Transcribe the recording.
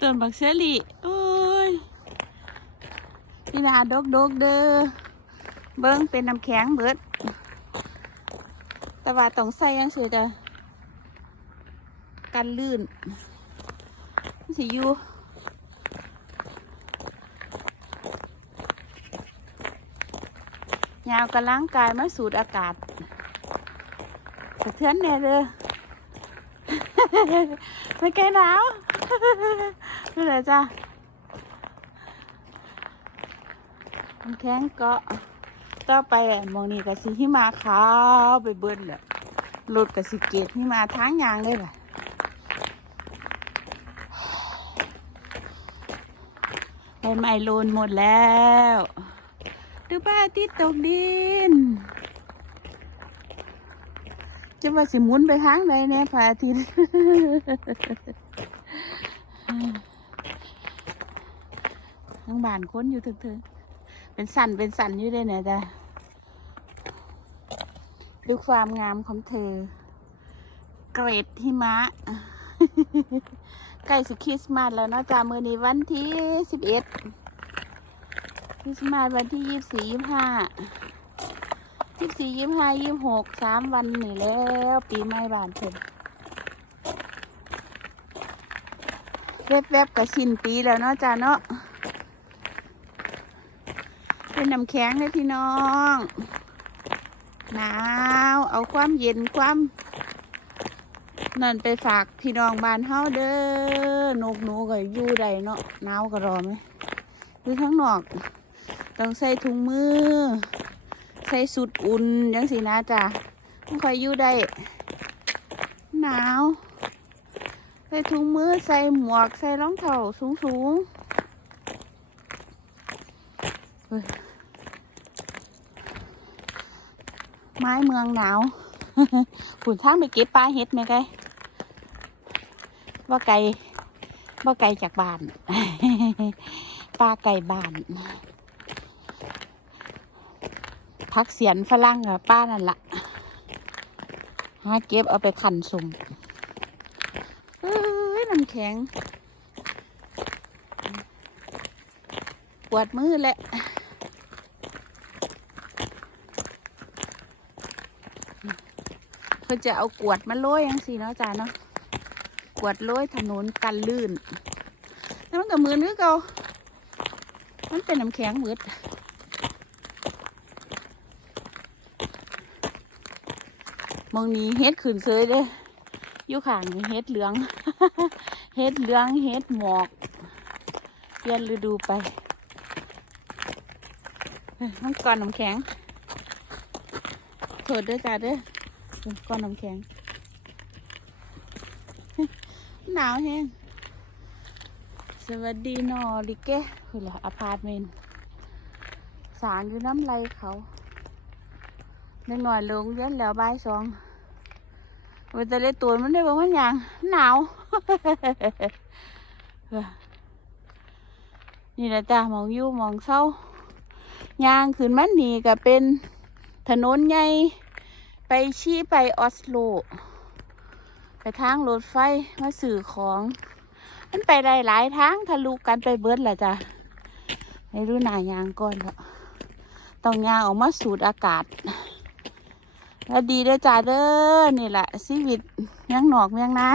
ต้นบักเชอรี่โอ้ยพี่นาดกดกเด้อเบิ้งเป็นน้ำแข็งเบิด แต่ว่าต้องใส่ยังสิจ้ะกันลื่นสิอยู่ยาวกับร่างกายมาสูดอากาศสะเทือนแน่เลย ไม่แก่หนาวนี่แหละจ้ะน้ำแข็งเกาะต่อไปมองนี้ก็สิหิมาขาวไปเบิ้ลแหละรถก็สิเกตหิมาทางยางเลยแหละใบไม้โลนหมดแล้วดูป้าที่ตกดิน จะว่าสิหมุนไปทางไหนเนี่ยพระอาทิตย์ทั้งบ้านคนอยู่ถึงๆเป็นสันเป็นสันอยู่เลยเนี่ยจ้ะดูความงามของเธอ เกรดหิมะ ใกล้สิคริสต์มาสแล้วเนาะจ้ะมือนี้วันที่สิบเอ็ดคริสต์มาสวันที่ยี่สี่ยี่ห้า ยี่สี่ยี่ห้ายี่หกสามวันนี่แล้วปีใหม่บานเพิ่นแวบๆกับสิ้นปีแล้วเนาะจ้ะเนาะเป็นน้ำแข็งเลยพี่น้องหนาวเอาความเย็นความนั่นไปฝากพี่น้องบ้านเฮาเด้อนกหนูก็อยู่ได้เนาะหนาวก็รอไหมอยู่ข้างนอก ต้องใส่ถุงมือ ใส่สุดอุ่นยังสินะจ้ะไม่ค่อยอยู่ได้หนาวใส่ถุงมือใส่หมวกใส่รองเท้าสูงสูงๆไม้เมืองหนาวขุนทางไปเก็บปลาเห็ดไหมไกว่าไก่ว่าไก่จากบ้าน ปลาไก่บ้าน พักเสียนฝรั่งกับป้านั่นละหาเก็บเอาไปขันสุ่มเอ้ยน้ำแข็ง ปวดมือแหละเพื่อจะเอากวดมาโรยยังสิเนาะจ้าเนาะกวดโรยถนนกันลื่น แล้วมันกับมือนึกเอามันเป็นน้ำแข็งมืด มองนี้เฮ็ดขืนเซยเด้อยู่ข้างนีเฮ็ดเหลือง เฮ็ดเหลืองเฮ็ดหมอก เปลี่ยนฤดูไปเฮ้ยมันก่อนน้ำแข็งโทษด้อจ้าเด้อก้อนน้ำแข็ง หนาวแฮงสวัสดีนอริเก้คือละอพาร์ตเมนต์สารอยู่น้ำไหลเขาเล็กหน่อยลงเรียนแล้วบ่ายสอง วันจะเลยตัวมันได้บอกว่าอย่างหนาว นี่แหละจ้ามองยู่มองเศร้ายางขึ้นมันนี่ก็เป็นถนนใหญ่ไปชี้ไปออสโล ไปทางรถไฟมาสื่อของ มันไปได้หลายทางทะลุกันไปเบิดแหละจ้ะไม่รู้หนายางก่อนแล้วต้องยางออกมาสูดอากาศ แล้วดีได้จ้าเด้อนี่แหละชีวิตยังหนอกยังนะ